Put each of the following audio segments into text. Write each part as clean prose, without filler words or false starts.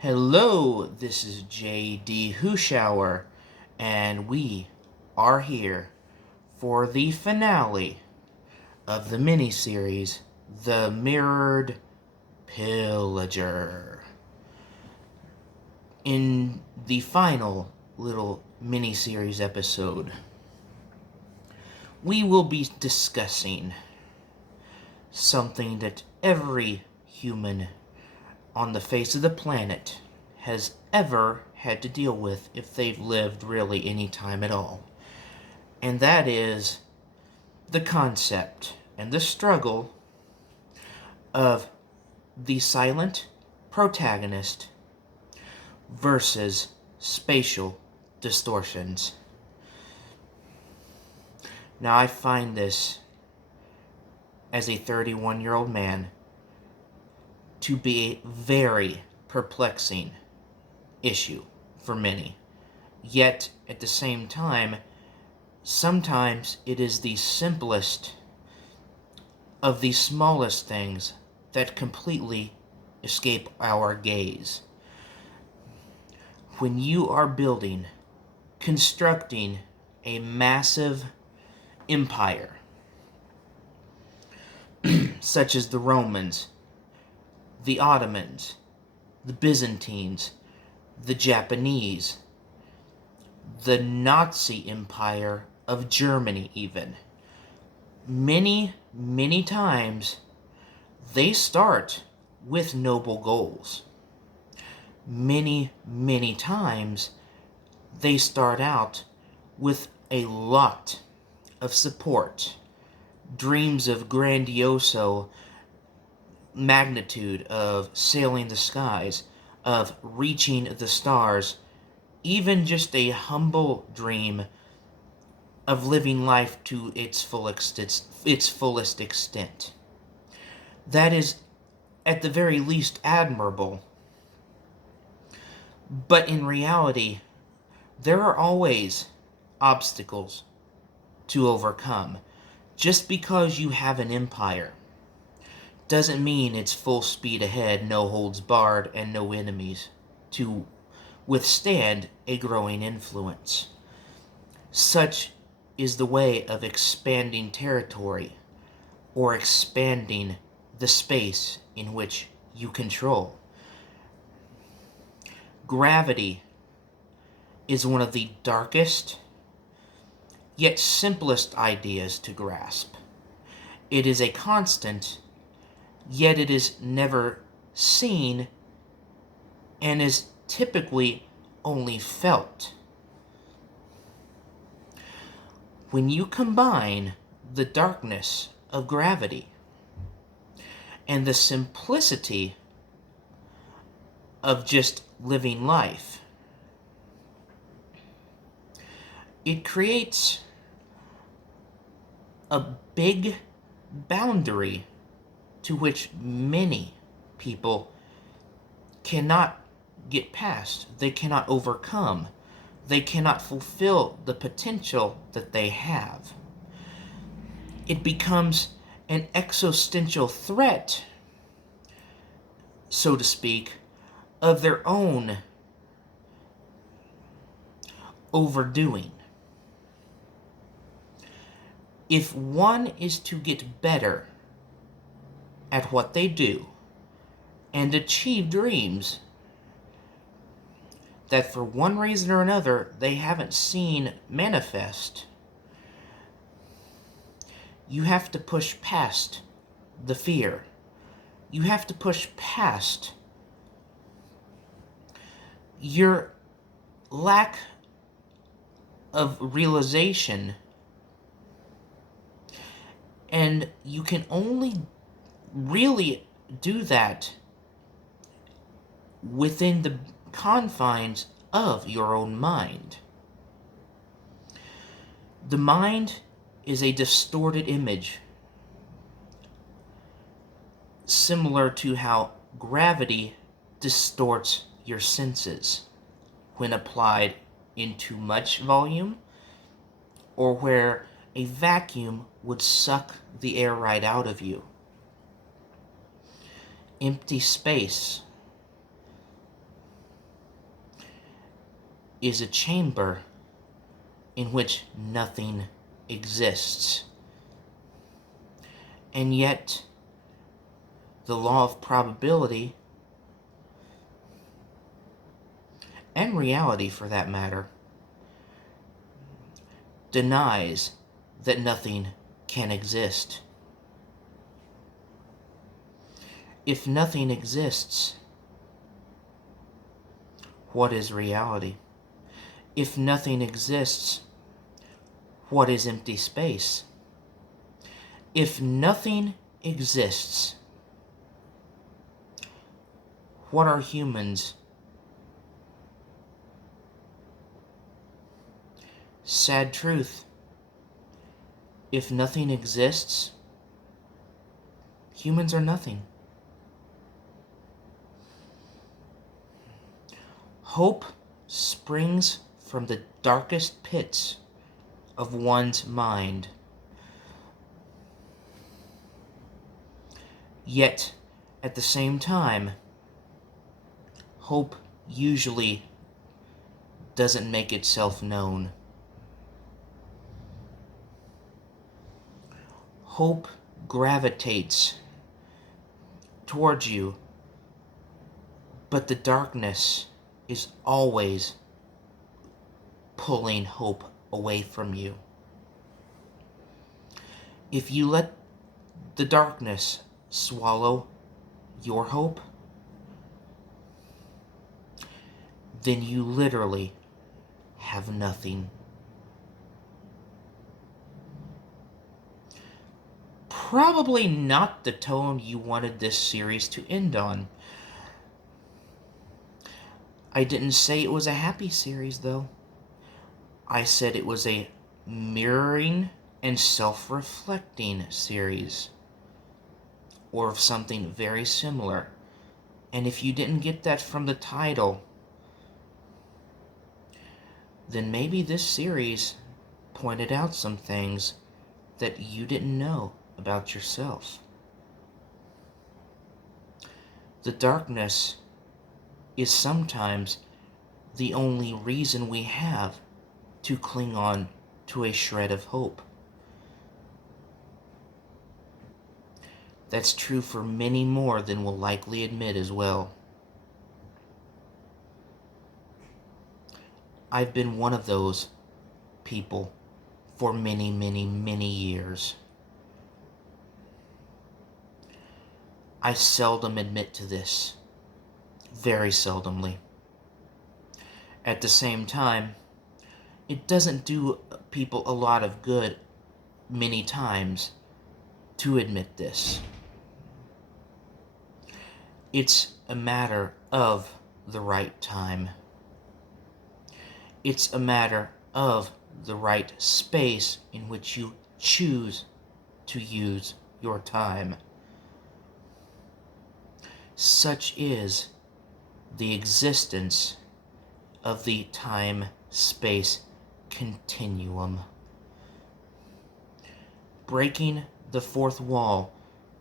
Hello, this is J.D. Hushauer, and we are here for the finale of the miniseries, The Mirrored Pillager. In the final little miniseries episode, we will be discussing something that every human on the face of the planet has ever had to deal with if they've lived really any time at all. And that is the concept and the struggle of the silent protagonist versus spatial distortions. Now, I find this, as a 31-year-old man, to be a very perplexing issue for many. Yet, at the same time, sometimes it is the simplest of the smallest things that completely escape our gaze. When you are constructing a massive empire, such as the Romans, the Ottomans, the Byzantines, the Japanese, the Nazi Empire of Germany even. Many, many times they start with noble goals. Many, many times they start out with a lot of support, dreams of grandioso magnitude, of sailing the skies, of reaching the stars, even just a humble dream of living life to its fullest extent. That is, at the very least, admirable. But in reality, there are always obstacles to overcome. Just because you have an empire doesn't mean it's full speed ahead, no holds barred, and no enemies to withstand a growing influence. Such is the way of expanding territory, or expanding the space in which you control. Gravity is one of the darkest, yet simplest ideas to grasp. It is a constant, yet it is never seen and is typically only felt. When you combine the darkness of gravity and the simplicity of just living life, it creates a big boundary to which many people cannot get past. They cannot overcome. They cannot fulfill the potential that they have. It becomes an existential threat, so to speak, of their own overdoing. If one is to get better at what they do and achieve dreams that for one reason or another they haven't seen manifest, you have to push past the fear. You have to push past your lack of realization, and you can only really do that within the confines of your own mind. The mind is a distorted image, similar to how gravity distorts your senses when applied in too much volume, or where a vacuum would suck the air right out of you. Empty space is a chamber in which nothing exists. And yet, the law of probability, and reality for that matter, denies that nothing can exist. If nothing exists, what is reality? If nothing exists, what is empty space? If nothing exists, what are humans? Sad truth. If nothing exists, humans are nothing. Hope springs from the darkest pits of one's mind. Yet, at the same time, hope usually doesn't make itself known. Hope gravitates towards you, but the darkness is always pulling hope away from you. If you let the darkness swallow your hope, then you literally have nothing. Probably not the tone you wanted this series to end on. I didn't say it was a happy series, though. I said it was a mirroring and self-reflecting series, or something very similar. And if you didn't get that from the title, then maybe this series pointed out some things that you didn't know about yourself. The darkness is sometimes the only reason we have to cling on to a shred of hope. That's true for many more than we'll likely admit as well. I've been one of those people for many, many, many years. I seldom admit to this. Very seldomly. At the same time, it doesn't do people a lot of good many times to admit this. It's a matter of the right time. It's a matter of the right space in which you choose to use your time. Such is the existence of the time-space continuum. Breaking the fourth wall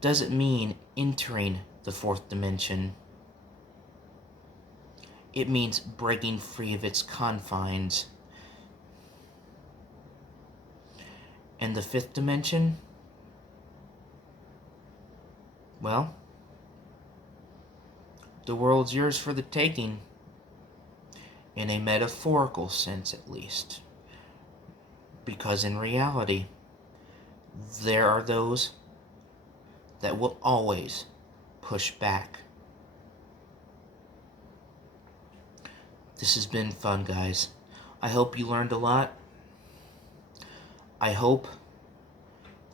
doesn't mean entering the fourth dimension. It means breaking free of its confines. And the fifth dimension? Well, the world's yours for the taking, in a metaphorical sense at least. Because in reality, there are those that will always push back. This has been fun, guys. I hope you learned a lot. I hope,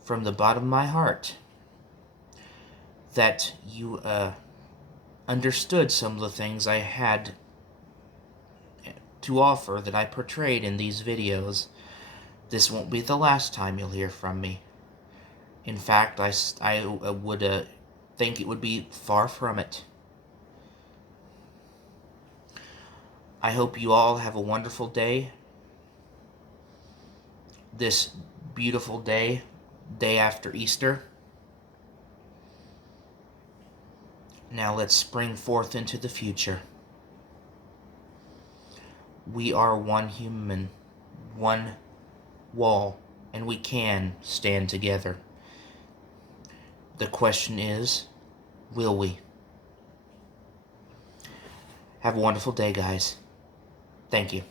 from the bottom of my heart, that you understood some of the things I had to offer that I portrayed in these videos. This won't be the last time you'll hear from me. In fact, I would think it would be far from it. I hope you all have a wonderful day. This beautiful day after Easter. Now let's spring forth into the future. We are one human, one wall, and we can stand together. The question is, will we? Have a wonderful day, guys. Thank you.